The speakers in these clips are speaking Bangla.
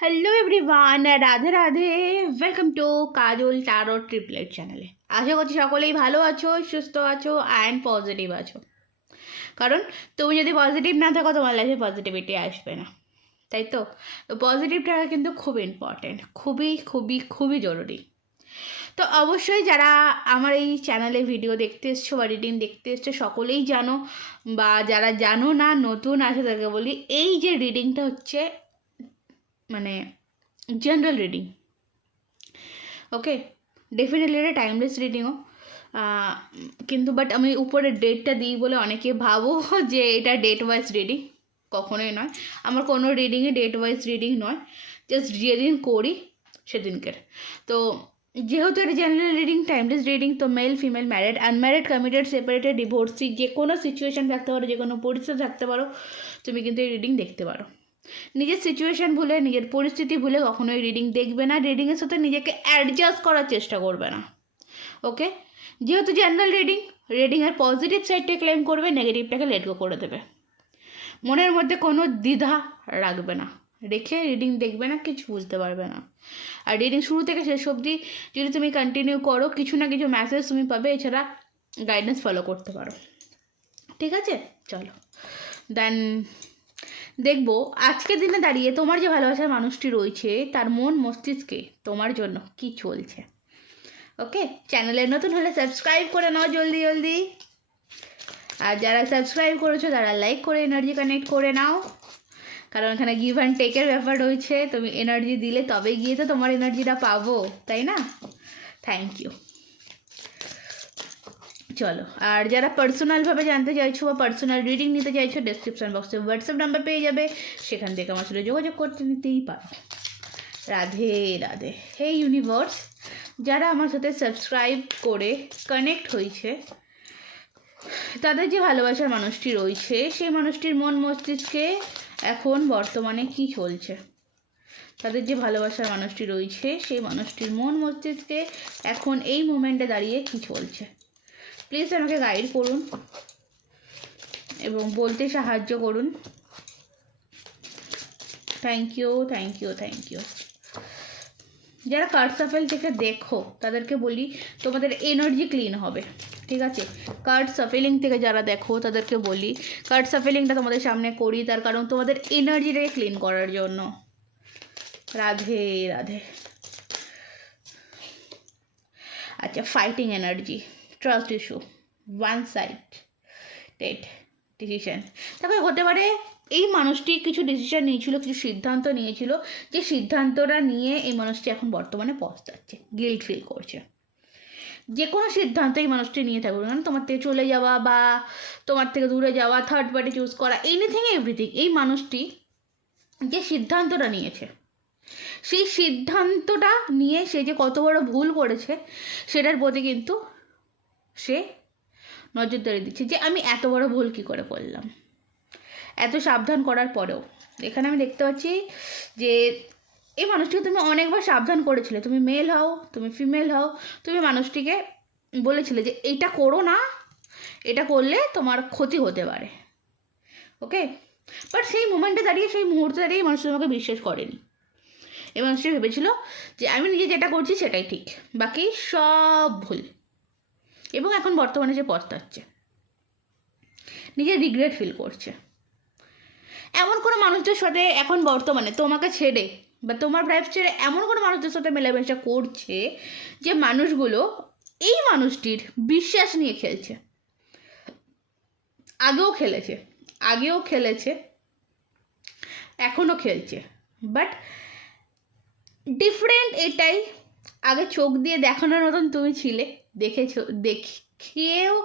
Hello everyone, Radhe Radhe. Welcome to Kajal Taro triplet চ্যানেলে। আশা করছি সকলেই ভালো আছো, সুস্থ আছো অ্যান্ড পজিটিভ আছো। কারণ তুমি যদি পজিটিভ না থাকো তোমার লাইফে পজিটিভিটি আসবে না, তাই তো? পজিটিভ থাকা কিন্তু খুব ইম্পর্টেন্ট, খুবই খুবই খুবই জরুরি। তো অবশ্যই যারা আমার এই চ্যানেলে ভিডিও দেখতে এসছো বা রিডিং দেখতে এসছো সকলেই জানো, বা যারা জানো না নতুন আছে তাদেরকে বলি, এই যে রিডিংটা হচ্ছে মানে জেনারেল রিডিং। ওকে, ডেফিনেটলি এটা টাইমলেস রিডিংও, কিন্তু বাট আমি উপরে ডেটটা দিই বলে অনেকে ভাবো যে এটা ডেট ওয়াইজ রিডিং। কখনোই নয়, আমার কোনো রিডিংয়ে ডেট ওয়াইজ রিডিং নয়, জাস্ট যেদিন করি সেদিনকের। তো যেহেতু এটা জেনারেল রিডিং, টাইমলেস রিডিং, তো male female, married, unmarried, committed, separated, divorcee, যে কোনো সিচুয়েশান থাকতে পারো, যে কোনো পরিস্থিতি থাকতে পারো, তুমি কিন্তু এই রিডিং দেখতে পারো। নিজের সিচুয়েশান ভুলে, নিজের পরিস্থিতি ভুলে কখনোই রিডিং দেখবে না। রিডিংয়ের সাথে নিজেকে অ্যাডজাস্ট করার চেষ্টা করবে না। ওকে, যেহেতু জেনারেল রিডিংয়ের পজিটিভ সাইডটাকে ক্লেম করবে, নেগেটিভটাকে লেট গো করে দেবে। মনের মধ্যে কোনো দ্বিধা রাখবে না, রেখে রিডিং দেখবে না, কিছু বুঝতে পারবে না। আর রিডিং শুরু থেকে শেষ অবধি যদি তুমি কন্টিনিউ করো, কিছু না কিছু মেসেজ তুমি পাবে, এছাড়া গাইডেন্স ফলো করতে পারো। ঠিক আছে, চলো দেন দেখবো আজকের দিনে দাঁড়িয়ে তোমার যে ভালোবাসার মানুষটি রয়েছে তার মন মস্তিষ্কে তোমার জন্য কি চলছে। ওকে, চ্যানেলে নতুন হলে সাবস্ক্রাইব করে নাও জলদি জলদি, আর যারা সাবস্ক্রাইব করেছো তারা লাইক করে এনার্জি কানেক্ট করে নাও, কারণ এখানে গিভ অ্যান্ড টেকের ব্যাপার রয়েছে। তুমি এনার্জি দিলে তবে গিয়ে তো তোমার এনার্জিটা পাবো, তাই না? Thank you. চলো, আর যারা পার্সোনালভাবে জানতে চাইছো বা পার্সোনাল রিডিং নিতে চাইছো, ডেসক্রিপশন বক্সে হোয়াটসঅ্যাপ নাম্বার পেয়ে যাবে, সেখান থেকে আমার সাথে যোগাযোগ করতে নিতেই পারো। রাধে রাধে। হে ইউনিভার্স, যারা আমার সাথে সাবস্ক্রাইব করে কানেক্ট হয়েছে, তাদের যে ভালোবাসার মানুষটি রয়েছে সেই মানুষটির মন মস্তিষ্কে এখন বর্তমানে কি চলছে। তাদের যে ভালোবাসার মানুষটি রয়েছে সেই মানুষটির মন মস্তিষ্কে এখন এই মোমেন্টে দাঁড়িয়ে কি চলছে, প্লিজ আমাকে গাইড করুন এবং বলতে সাহায্য করুন। Thank you thank you thank you. যারা কার্ড সাফেল থেকে দেখো তাদেরকে বলি তোমাদের এনার্জি ক্লিন হবে। ঠিক আছে, কার্ড সাফেলিং থেকে যারা দেখো তাদেরকে বলি কার্ড সাফেলিংটা তোমাদের সামনে করি, তার কারণ তোমাদের এনার্জিটাকে ক্লিন করার জন্য। রাধে রাধে। আচ্ছা, fighting energy, trust issue, one side date decision. তারপরে হতে পারে এই মানুষটি কিছু ডিসিশন নিয়েছিল, কিছু সিদ্ধান্ত নিয়েছিল, যে সিদ্ধান্তটা নিয়ে এই মানুষটি এখন বর্তমানে পস্তাচ্ছে, গিল্ট ফিল করছে। যে কোনো সিদ্ধান্ত এই মানুষটি নিয়ে থাকুক, মানে তোমার থেকে চলে যাওয়া বা তোমার থেকে দূরে যাওয়া, থার্ড পার্টি চুজ করা, এনিথিং এভরিথিং, এই মানুষটি যে সিদ্ধান্তটা নিয়েছে সেই সিদ্ধান্তটা নিয়ে সে যে কত বড় ভুল করেছে সেটার প্রতি কিন্তু সে নজরদারি দিচ্ছে, যে আমি এত বড় ভুল কী করে করলাম। এত সাবধান করার পরেও এখানে আমি দেখতে পাচ্ছি যে এই মানুষটিকে তুমি অনেকবার সাবধান করেছিলে, তুমি মেল হও, তুমি ফিমেল হও, তুমি মানুষটিকে বলেছিলে যে এইটা করো না, এটা করলে তোমার ক্ষতি হতে পারে। ওকে, বাট সেই মোমেন্টে দাঁড়িয়ে, সেই মুহূর্তে দাঁড়িয়ে মানুষ তোমাকে বিশ্বাস করেনি। এই মানুষটি ভেবেছিল যে আমি নিজে যেটা করছি সেটাই ঠিক, বাকি সব ভুল। এবং এখন বর্তমানে সে পস্তাচ্ছে, নিজে রিগ্রেট ফিল করছে। এমন কোনো মানুষদের সাথে এখন বর্তমানে তোমাকে ছেড়ে বা তোমার লাইফ ছেড়ে এমন কোনো মানুষদের সাথে মেলামেশা করছে যে মানুষগুলো এই মানুষটির বিশ্বাস নিয়ে খেলছে। আগেও খেলেছে এখনও খেলছে, বাট ডিফারেন্ট এটাই, আগে চোখ দিয়ে দেখানোর মতন তুমি ছিলে, দেখিয়েও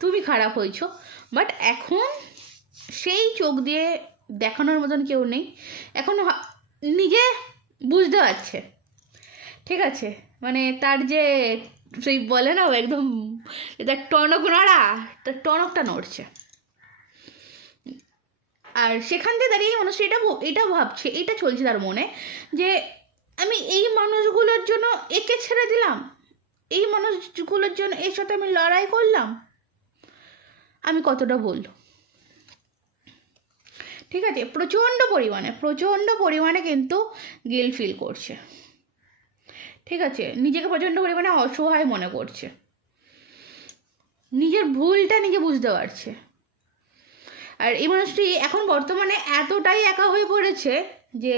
তুমি খারাপ হয়েছো, বাট এখন সেই চোখ দিয়ে দেখানোর মতন কেউ নেই, এখন নিজে বুঝতে পারছে। ঠিক আছে, মানে তার যে সেই বলে না একদম এটা টনক নড়া, তার টনকটা নড়ছে। আর সেখান থেকে দাঁড়িয়ে মানুষ এটা ভাবছে, এটা চলছে তার মনে, যে আমি এই মানুষগুলোর জন্য একে ছেড়ে দিলাম, এই মানুষগুলোর জন্য এর সাথে আমি লড়াই করলাম, আমি কতটা ভুল। ঠিক আছে, প্রচণ্ড পরিমাণে কিন্তু গিল্ট ফিল করছে। ঠিক আছে, নিজেকে প্রচণ্ড পরিমাণে অসহায় মনে করছে, নিজের ভুলটা নিজে বুঝতে পারছে। আর এই মানুষটি এখন বর্তমানে এতটাই একা হয়ে পড়েছে যে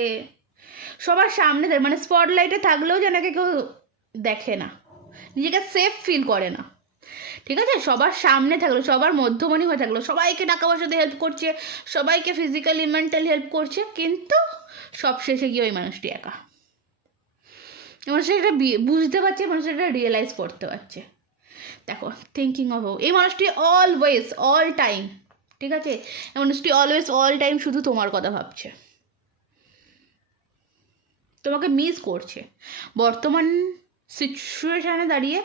সবার সামনে মানে স্পটলাইটে থাকলেও যেন কেউ দেখে না, নিজেকে সেফ ফিল করে না। ঠিক আছে, সবার সামনে থাকলো, সবার মধ্যমণি হয়ে থাকলো, সবাইকে টাকা পয়সাতে হেল্প করছে, সবাইকে ফিজিক্যালি মেন্টালি হেল্প করছে, কিন্তু সব শেষে গিয়ে ওই মানুষটি একা। মানুষ এটা বুঝতে পারছে, মানুষ এটা রিয়েলাইজ করতে পারছে। দেখো, থিঙ্কিং অফ এই মানুষটি অলওয়েজ অল টাইম, ঠিক আছে, এই মানুষটি অলওয়েজ অল টাইম শুধু তোমার কথা ভাবছে, তোমাকে মিস করছে। বর্তমান সিচুয়েশানে দাঁড়িয়ে,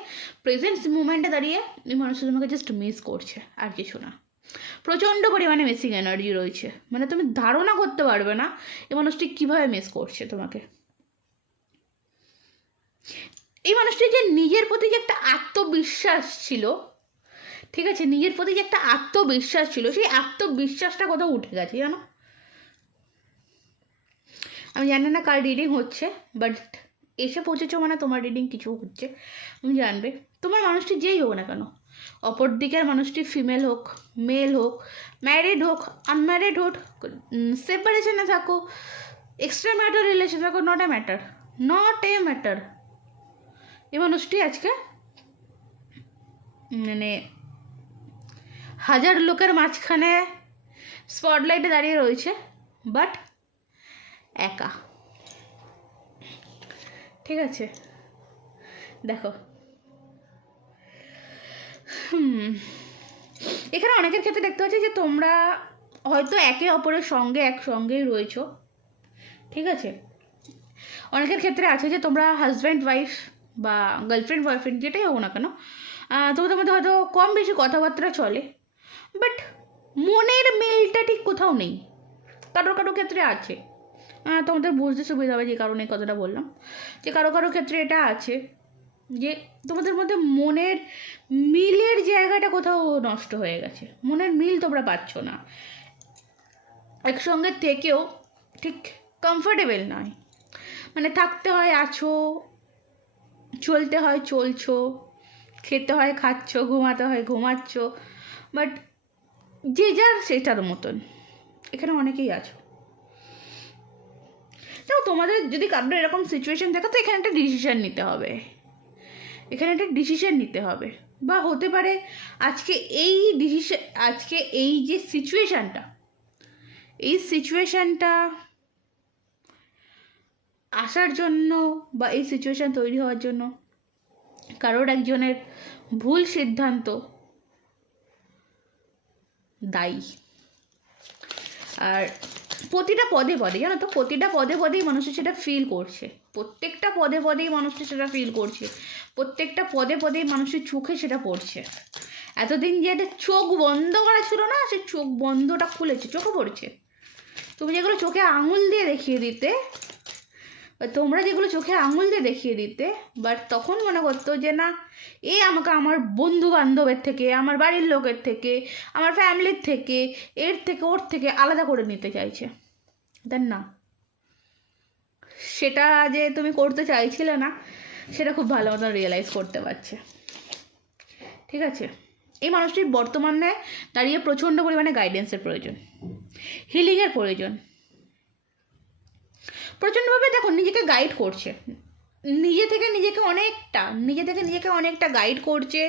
প্রেজেন্ট মুমেন্টে দাঁড়িয়ে এই মানুষটা তোমাকে জাস্ট মিস করছে, আর কিছু না। প্রচণ্ড পরিমাণে মিসিং এনার্জি রয়েছে, মানে তুমি ধারণা করতে পারবে না এই মানুষটি কীভাবে মিস করছে তোমাকে। এই মানুষটির যে নিজের প্রতি যে একটা আত্মবিশ্বাস ছিল, ঠিক আছে, নিজের প্রতি যে একটা আত্মবিশ্বাস ছিল, সেই আত্মবিশ্বাসটা কোথাও উঠে গেছে জানো। আমি জানি না কার রিডিং হচ্ছে, বাট এসে পৌঁছেছো মানে তোমার রিডিং কিছু হচ্ছে, তুমি জানবে। তোমার মানুষটি যেই হোক না কেন, অপর দিকের মানুষটি ফিমেল হোক, মেল হোক, ম্যারিড হোক, আনম্যারিড হোক, সেপারেশনে থাকো, এক্সট্রা ম্যাটার রিলেশন থাকো, নট এ ম্যাটার, এই মানুষটি আজকে মানে হাজার লোকের মাঝখানে স্পটলাইটে দাঁড়িয়ে রয়েছে, বাট একা। ঠিক আছে, দেখো এখানে অনেকের ক্ষেত্রে দেখতে পাচ্ছি যে তোমরা হয়তো একে অপরের সঙ্গে একসঙ্গেই রয়েছো। ঠিক আছে, অনেকের ক্ষেত্রে আছে যে তোমরা হাজব্যান্ড ওয়াইফ বা গার্লফ্রেন্ড বয়ফ্রেন্ড যেটাই হোক না কেন, তোমাদের মধ্যে হয়তো কম বেশি কথাবার্তা চলে, বাট মনের মিলটা ঠিক কোথাও নেই। কারো ক্ষেত্রে আছে, তোমাদের বুঝতে সুবিধা হবে যে কারণে এই কথাটা বললাম, যে কারো ক্ষেত্রে এটা আছে যে তোমাদের মধ্যে মনের মিলের জায়গাটা কোথাও নষ্ট হয়ে গেছে, মনের মিল তোমরা পাচ্ছ না, একসঙ্গে থেকেও ঠিক কমফোর্টেবল নয়, মানে থাকতে হয় আছো, চলতে হয় চলছো, খেতে হয় খাচ্ছ, ঘুমাতে হয় ঘুমাচ্ছ, বাট যে যার সেটার মতন। এখানে অনেকেই আছো, দেখো তোমাদের যদি কারোর এরকম সিচুয়েশন থাকে তো এখানে একটা ডিসিশান নিতে হবে, বা হতে পারে আজকে এই যে সিচুয়েশানটা আসার জন্য বা এই সিচুয়েশান তৈরি হওয়ার জন্য কারোর একজনের ভুল সিদ্ধান্ত দায়ী। আর প্রতিটা পদে জানো তো, প্রতিটা পদেই মানুষের সেটা ফিল করছে, প্রত্যেকটা পদেই মানুষটা সেটা ফিল করছে, প্রত্যেকটা পদেই মানুষের চোখে সেটা পড়ছে। এতদিন যে একটা চোখ বন্ধ করা ছিল না, সে চোখ বন্ধটা খুলেছে, চোখে পড়ছে। তুমি যেগুলো চোখে আঙুল দিয়ে দেখিয়ে দিতে, তোমরা যেগুলো চোখে আঙুল দিয়ে দেখিয়ে দিতে, বাট তখন মনে করতো যে না, আমাকে আমার বন্ধু বান্ধবের থেকে, আমার বাড়ির লোকের থেকে, আমার ফ্যামিলির থেকে, এর থেকে ওর থেকে আলাদা করে নিতে চাইছে। দেন না, সেটা যে তুমি করতে চাইছিলে না, সেটা খুব ভালো মতন রিয়েলাইজ করতে পারছে। ঠিক আছে, এই মানুষটির বর্তমানে দাঁড়িয়ে প্রচণ্ড পরিমাণে গাইডেন্সের প্রয়োজন, হিলিংয়ের প্রয়োজন। প্রচণ্ডভাবে দেখো নিজেকে গাইড করছে, নিজে থেকে নিজেকে অনেকটা গাইড করছে,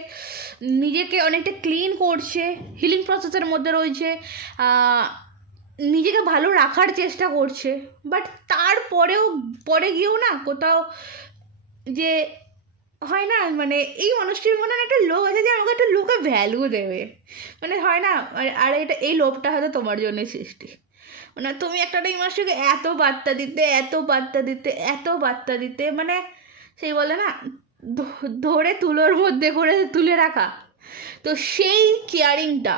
নিজেকে অনেকটা ক্লিন করছে, হিলিং প্রসেসের মধ্যে রয়েছে, নিজেকে ভালো রাখার চেষ্টা করছে, বাট তারপরেও পরে গিয়েও না কোথাও যে হয় না, মানে এই মানুষটির মনে একটা লোক আছে যে আমাকে একটা লোকে ভ্যালু দেবে, মানে হয় না। আর এই লোভটা হয়তো তোমার জন্যই সৃষ্টি, মানে তুমি একটা এই মানুষটাকে এত বার্তা দিতে মানে সেই বলে না, ধরে তুলোর মধ্যে করে তুলে রাখা, তো সেই কেয়ারিংটা,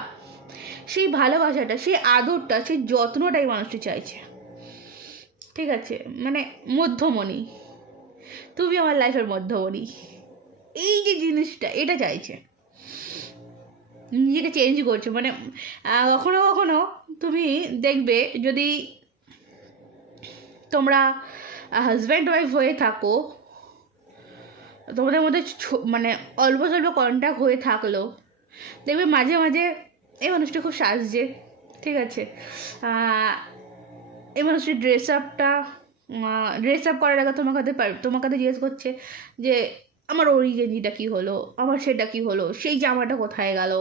সেই ভালোবাসাটা, সেই আদরটা, সেই যত্নটাই মানুষটি চাইছে। ঠিক আছে, মানে মধ্যমণি, তুমি আমার লাইফের মধ্যমণি, এই যে জিনিসটা এটা চাইছে। নিজেকে চেঞ্জ করছো। মানে কখনো কখনো তুমি দেখবে যদি তোমরা হাজব্যান্ড ওয়াইফ হয়ে থাকো, তোমাদের মধ্যে মানে অল্প স্বল্প কন্ট্যাক্ট হয়ে থাকলো, দেখবে মাঝে মাঝে এই মানুষটা খুব সাজছে, ঠিক আছে, এই মানুষটির ড্রেস আপ করার আগে তোমার কাছে জিজ্ঞেস করছে যে আমার ওই গেঞ্জিটা কী হলো, আমার সেটা কী হলো, সেই জামাটা কোথায় গেল।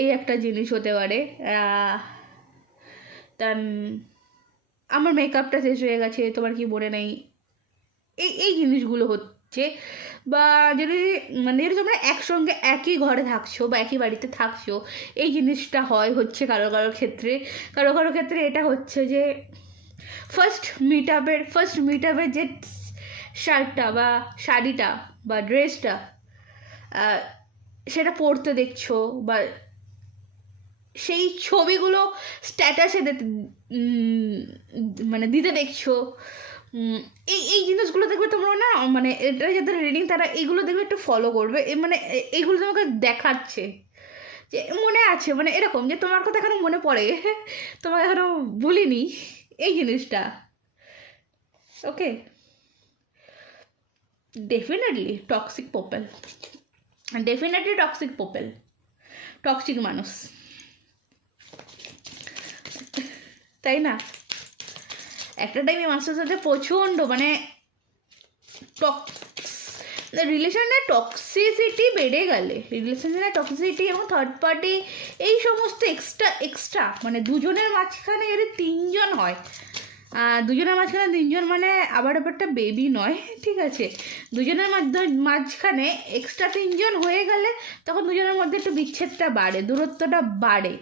এই একটা জিনিস হতে পারে। আমার মেকআপটা শেষ হয়ে গেছে, তোমার কি মনে নেই। এই জিনিসগুলো হচ্ছে। বা যদি মানে যদি তোমরা একসঙ্গে একই ঘরে থাকছো বা একই বাড়িতে থাকছো, এই জিনিসটা হচ্ছে কারো ক্ষেত্রে এটা হচ্ছে যে ফার্স্ট মিট আপের যে শার্টটা বা শাড়িটা বা ড্রেসটা সেটা পরতে দেখছো, বা সেই ছবিগুলো স্ট্যাটাসে মানে দিতে দেখছো। এই জিনিসগুলো দেখবে তোমরা না, মানে এটা যাদের রিডিং তারা এইগুলো দেখবে একটু ফলো করবে। মানে এইগুলো তোমাকে দেখাচ্ছে যে মনে আছে, মানে এরকম যে তোমার কথা এখনো মনে পড়ে, তোমাকে এখনো ভুলিনি এই জিনিসটা। ওকে, ডেফিনেটলি টক্সিক পোপেল, টক্সিক মানুষ, তাই না? একটা টাইমে মানুষের সাথে প্রচণ্ড মানে রিলেশনের টক্সিসিটি বেড়ে গেলে, এবং থার্ড পার্টি এই সমস্ত এক্সট্রা মানে দুজনের মাঝখানে যদি তিনজন হয়, দুজনের মাঝখানে তিনজন মানে আবার ব্যাপারটা বেবি নয়, ঠিক আছে, দুজনের মাঝখানে এক্সট্রা তিনজন হয়ে গেলে তখন দুজনের মধ্যে একটু বিচ্ছেদটা বাড়ে, দূরত্বটা বাড়ে।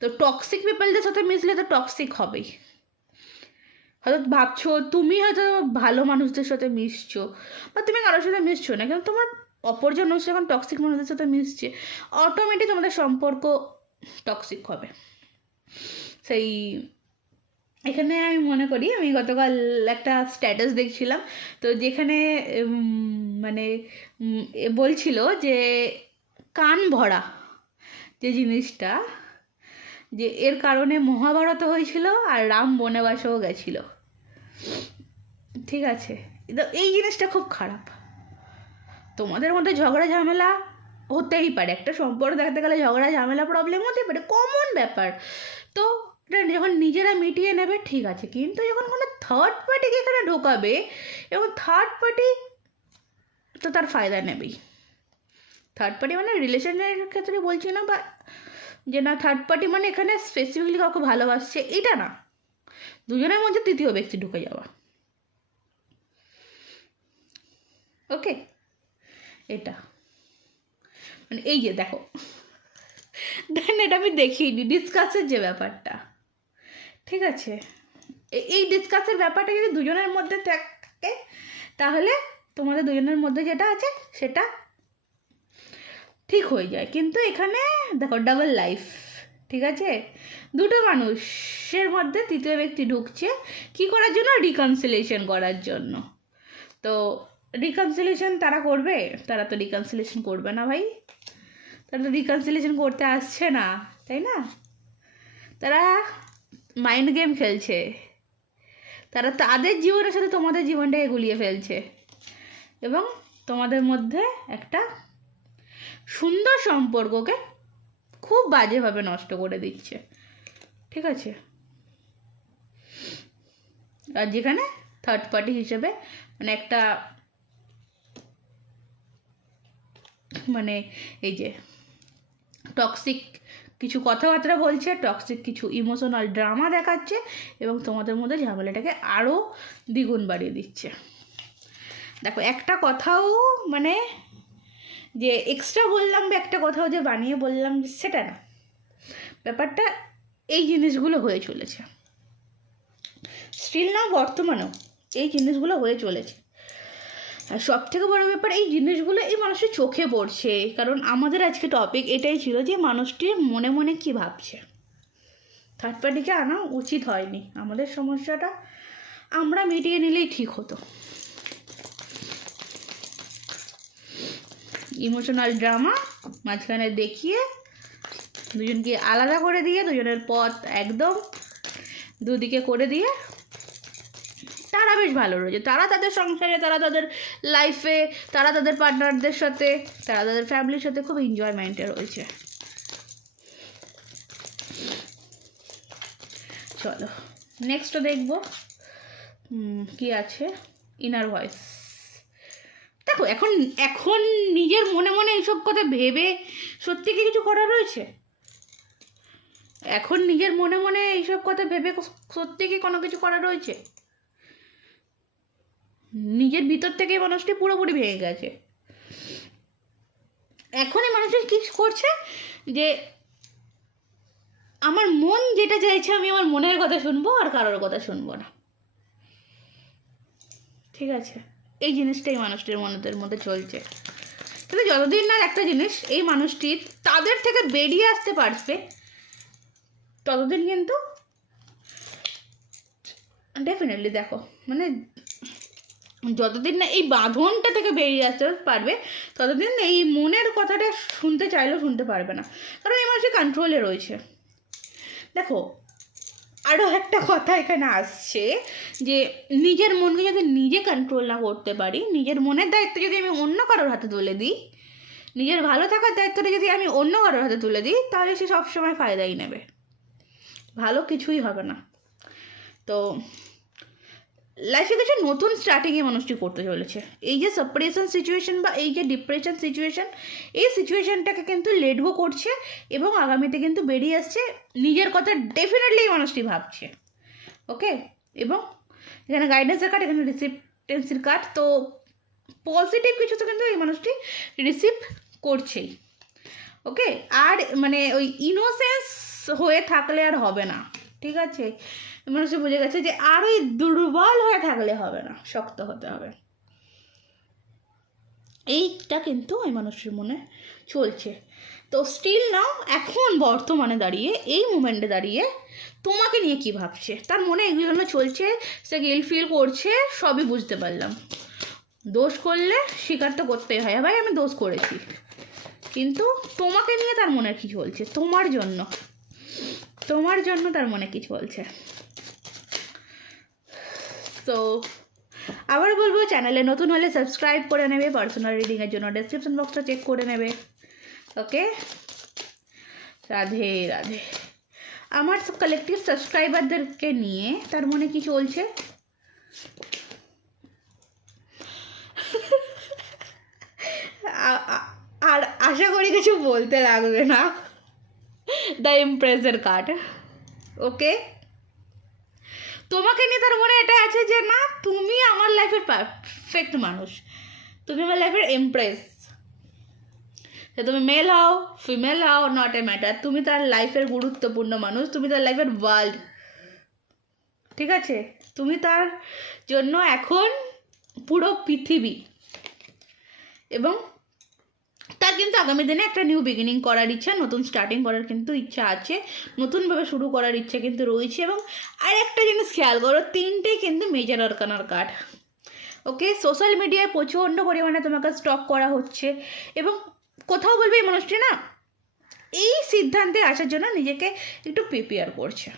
তো টক্সিক পিপলদের সাথে মিশলে তো টক্সিক হবেই। হয়তো ভাবছো তুমি হয়তো ভালো মানুষদের সাথে মিশছো বা তুমি কারোর সাথে মিশছো না, কিন্তু তোমার অপরজন মানুষ যখন টক্সিক মানুষদের সাথে মিশছে, অটোমেটিক তোমাদের সম্পর্ক টক্সিক হবে। সেই এখানে আমি মনে করি, আমি গতকাল একটা স্ট্যাটাস দেখছিলাম, তো যেখানে মানে বলছিল যে কান ভরা যে জিনিসটা, যে এর কারণে মহাভারত হয়েছিল আর রাম বনবাসেও গেছিল, ঠিক আছে। এই জিনিসটা খুব খারাপ। তোমাদের মধ্যে ঝগড়া ঝামেলা হতেই পারে, একটা সম্পর্ক দেখাতে গেলে ঝগড়া ঝামেলা প্রবলেম হতেই পারে, কমন ব্যাপার। তো যখন নিজেরা মিটিয়ে নেবে ঠিক আছে, কিন্তু যখন কোনো থার্ড পার্টিকে এখানে ঢোকাবে, এবং থার্ড পার্টি তো তার ফায়দা নেবেই। থার্ড পার্টি মানে রিলেশনের ক্ষেত্রে বলছি না, বা যে না থার্ড পার্টি মানে এখানে স্পেসিফিকলি কাউকে ভালোবাসছে এটা না, দুজনের মধ্যে তৃতীয় ব্যক্তি ঢুকে যাওয়া। ওকে, এটা মানে এই যে দেখো, দেখেন এটা আমি দেখিনি ডিসকাসের যে ব্যাপারটা, ঠিক আছে, এই ডিসকাসের ব্যাপারটা যদি দুজনের মধ্যে থাকে তাহলে তোমাদের দুজনের মধ্যে যেটা আছে সেটা ঠিক হয়ে যায়। কিন্তু এখানে দেখো ডাবল লাইফ, ঠিক আছে, দুটো মানুষের মধ্যে তৃতীয় ব্যক্তি ঢুকছে কি করার জন্য, রিকনসিলিয়েশন করার জন্য। তো রিকনসিলিয়েশন তারা করবে? তারা তো রিকনসিলিয়েশন করবে না ভাই, তারা তো রিকনসিলিয়েশন করতে আসছে না, তাই না? তারা মাইন্ড গেম খেলছে, তারা তাদের জীবনের সাথে তোমাদের জীবনটাকে গুলিয়ে ফেলছে এবং তোমাদের মধ্যে একটা সুন্দর সম্পর্ককে খুব বাজেভাবে নষ্ট করে দিচ্ছে, ঠিক আছে। আর যেখানে থার্ড পার্টি হিসেবে মানে একটা মানে এই যে টক্সিক কিছু কথাবার্তা বলছে, টক্সিক কিছু ইমোশনাল ড্রামা দেখাচ্ছে এবং তোমাদের মধ্যে ঝামেলাটাকে আরও দ্বিগুণ বাড়িয়ে দিচ্ছে। দেখো একটা কথাও মানে যে এক্সট্রা বললাম বা একটা কথাও যে বানিয়ে বললাম সেটা না, ব্যাপারটা এই জিনিসগুলো হয়ে চলেছে, স্টিল না বর্তমানেও এই জিনিসগুলো হয়ে চলেছে। আর সব থেকে বড়ো ব্যাপার এই জিনিসগুলো এই মানুষের চোখে পড়ছে, কারণ আমাদের আজকে টপিক এটাই ছিল যে মানুষটি মনে মনে কী ভাবছে। থার্ড পার্টিকে আনা উচিত হয়নি, আমাদের সমস্যাটা আমরা মিটিয়ে নিলেই ঠিক হতো। ইমোশনাল ড্রামা মাঝখানে দেখিয়ে দুজনকে আলাদা করে দিয়ে দুজনের পথ একদম দুদিকে করে দিয়ে তারা বেশ ভালো রয়েছে। তারা তাদের সংসারে, তারা তাদের লাইফে, তারা তাদের পার্টনারদের সাথে, তারা তাদের ফ্যামিলির সাথে খুব এনজয়মেন্টে রয়েছে। চলো নেক্সট দেখবো কি আছে। Inner voice. দেখো এখন এখন নিজের মনে মনে এইসব কথা ভেবে সত্যি কি কিছু করা রয়েছে? এখন নিজের মনে মনে এইসব কথা ভেবে সত্যি কি কোনো কিছু করা রয়েছে? নিজের ভিতর থেকে মানুষটি পুরোপুরি ভেঙে গেছে। এখনই মানুষটি কি করছে যে আমার মন যেটা চাইছে আমি আমার মনের কথা শুনবো আর কারোর কথা শুনবো না। ঠিক আছে, এই জিনিসটাই মানুষটির মনের মধ্যে চলছে। কিন্তু যতদিন না একটা জিনিস এই মানুষটি তাদের থেকে বেরিয়ে আসতে পারবে ততদিন কিন্তু ডেফিনেটলি দেখো মানে যতদিন না এই বাঁধনটা থেকে বেরিয়ে আসতে পারবে ততদিন এই মনের কথাটা শুনতে চাইলেও শুনতে পারবে না, কারণ এই মানুষের কন্ট্রোলে রয়েছে। দেখো আরও একটা কথা এখানে আসছে যে নিজের মনকে যদি নিজে কন্ট্রোল না করতে পারি, নিজের মনের দায়িত্ব যদি আমি অন্য কারোর হাতে তুলে দিই, নিজের ভালো থাকার দায়িত্বটা যদি আমি অন্য কারোর হাতে তুলে দিই, তাহলে সে সবসময় ফায়দাই নেবে, ভালো কিছুই হবে না। তো লাইফে কিছু নতুন স্টার্টিংয়ে মানুষটি করতে চলেছে। এই যে সেপারেশন সিচুয়েশন বা এই যে ডিপ্রেশন সিচুয়েশন, এই সিচুয়েশনটাকে কিন্তু লেট গো করছে এবং আগামীতে কিন্তু বেরিয়ে আসছে। নিজের কথা ডেফিনেটলি এই মানুষটি ভাবছে। ওকে, এবং এখানে গাইডেন্সের কার্ড, এখানে রিসিপ্টেন্সির কার্ড, তো পজিটিভ কিছু তো কিন্তু এই মানুষটি রিসিভ করছেই। ওকে, আর মানে ওই ইনোসেন্স হয়ে থাকলে আর হবে না। ঠিক আছে, মানুষ বুঝে গেছে যে আর ওই দুর্বল হয়ে থাকলে হবে না, শক্ত হতে হবে। এইটা কিন্তু ওই মানুষের মনে চলছে। তো স্টিল নাও এখন বর্তমানে দাঁড়িয়ে এই মুমেন্টে দাঁড়িয়ে তোমাকে নিয়ে কি ভাবছে, তার মনে এগুলো চলছে, সে গিল ফিল করছে, সবই বুঝতে পারলাম। দোষ করলে স্বীকার তো করতেই হয়, ভাই আমি দোষ করেছি, কিন্তু তোমাকে নিয়ে তার মনে কি চলছে, তোমার জন্য তার মনে কি চলছে। তো আবার বলবো, চ্যানেলে নতুন হলে সাবস্ক্রাইব করে নেবে, পার্সোনাল রিডিংয়ের জন্য ডেসক্রিপশন বক্সটা চেক করে নেবে। ওকে, রাধে রাধে। আমার কালেকটিভ সাবস্ক্রাইবারদেরকে নিয়ে তার মনে কি চলছে আর আশা করি কিছু বলতে লাগবে না। The ইমপ্রেসের card. ওকে, তোমাকে নিয়ে তার মনে এটা আছে যে না তুমি আমার লাইফের পারফেক্ট মানুষ, তুমি আমার লাইফের এমপ্রেস। তুমি মেল হও ফিমেল হও নট এ ম্যাটার, তুমি তার লাইফের গুরুত্বপূর্ণ মানুষ, তুমি তার লাইফের ওয়ার্ল্ড। ঠিক আছে, তুমি তার জন্য এখন পুরো পৃথিবী। এবং তার কিন্তু আগামী দিনে একটা নিউ বিগিনিং করার ইচ্ছা, নতুন স্টার্টিং করার কিন্তু ইচ্ছা আছে, নতুনভাবে শুরু করার ইচ্ছা কিন্তু রয়েছে। এবং আর একটা জিনিস খেয়াল করো, তিনটেই কিন্তু মেজর আরকানার কার্ড। ওকে, সোশ্যাল মিডিয়ায় প্রচণ্ড পরিমাণে তোমাকে স্টক করা হচ্ছে এবং কোথাও বলবে এই মানুষটি না এই সিদ্ধান্তে আসার জন্য নিজেকে একটু প্রিপেয়ার করছে।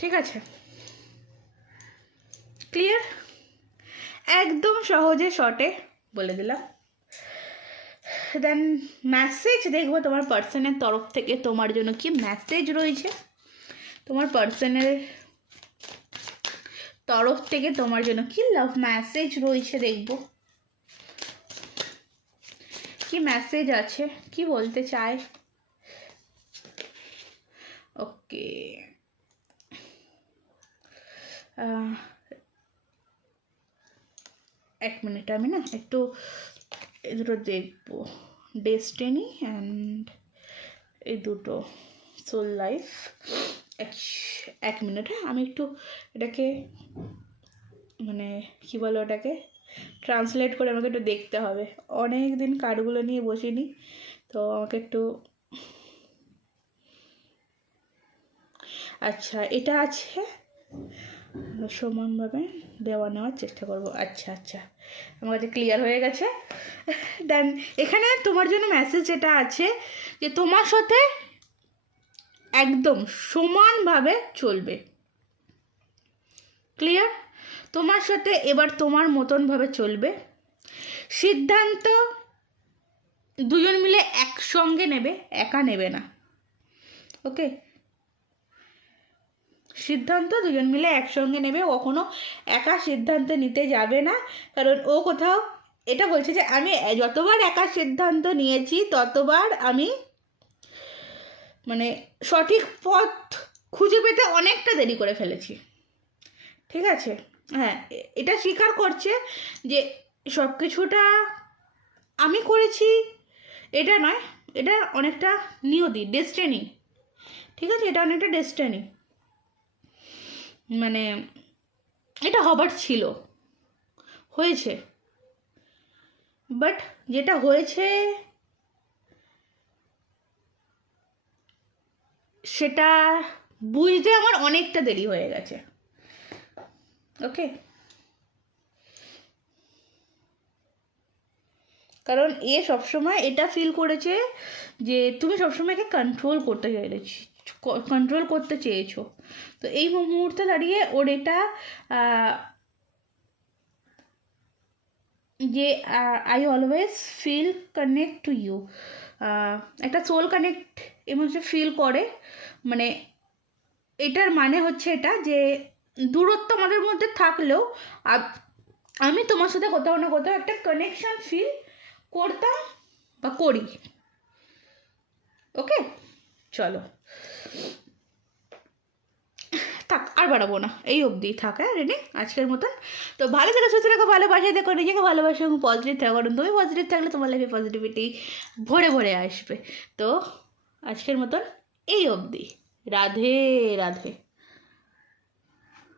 ঠিক আছে, ক্লিয়ার? একদম সহজে শর্টে বলে দিলাম। দেন মেসেজ দেখবো তোমার পার্সনের তরফ থেকে তোমার জন্য কি মেসেজ রয়েছে, তোমার পার্সনের তরফ থেকে তোমার জন্য কি লাভ মেসেজ রয়েছে, দেখবো কি মেসেজ আছে, কি বলতে চায়। ওকে, এক মিনিট আমি না একটু এই দুটো দেখবো, ডেস্টিনি অ্যান্ড এই দুটো সোল লাইফ। এক মিনিট, হ্যাঁ আমি একটু এটাকে মানে কী বলো ওটাকে ট্রান্সলেট করে আমাকে একটু দেখতে হবে, অনেক দিন কার্ডগুলো নিয়ে বসিনি তো আমাকে একটু। আচ্ছা, এটা আছে সমানভাবে দেওয়া নেওয়ার চেষ্টা করব। আচ্ছা আচ্ছা, আমার কাছে ক্লিয়ার হয়ে গেছে। দেন এখানে তোমার জন্য মেসেজ যেটা আছে যে তোমার সাথে একদম সমানভাবে চলবে। ক্লিয়ার? তোমার সাথে এবার তোমার মতনভাবে চলবে। সিদ্ধান্ত দুজন মিলে একসঙ্গে নেবে, একা নেবে না। ওকে, সিদ্ধান্ত দুজন মিলে একসঙ্গে নেবে, কখনো একা সিদ্ধান্ত নিতে যাবে না। কারণ ও কোথাও এটা বলছে যে আমি যতবার একা সিদ্ধান্ত নিয়েছি ততবার আমি মানে সঠিক পথ খুঁজে পেতে অনেকটা দেরি করে ফেলেছি। ঠিক আছে, হ্যাঁ, এটা স্বীকার করছে যে সব কিছুটা আমি করেছি, এটা নয়, এটা অনেকটা নিয়তি, ডেস্টিনি। ঠিক আছে, এটা অনেকটা ডেস্টিনি, মানে এটা হবার ছিল, হয়েছে। বাট যেটা হয়েছে সেটা বুঝতে আমার অনেকটা দেরি হয়ে গেছে। ওকে, কারণ এ সবসময় এটা ফিল করেছে যে তুমি সবসময় একে কন্ট্রোল করতে চেয়েছো। তো এই মুহূর্তে দাঁড়িয়ে ওর এটা যে I always feel connect to you, একটা সোল কানেক্ট ইমোশন ফিল করে। মানে এটার মানে হচ্ছে এটা যে দূরত্ব আমাদের মধ্যে থাকলেও আমি তোমার সাথে কোথাও না কোথাও একটা কানেকশন ফিল করতাম বা করি। ওকে, চলো থাক, আর বাড়াবো না, এই অবধি থাক। হ্যাঁ, রেডি আজকের মতন। তো ভালো থেকে সুস্থ থাকো, ভালোবাসা দেখো, নিজেকে ভালোবাসো এবং পজিটিভ থাকো। কারণ তুমি পজিটিভ থাকলে তোমার লাইফে পজিটিভিটি ভরে ভরে আসবে। তো আজকের মতন এই অবধি। রাধে রাধে।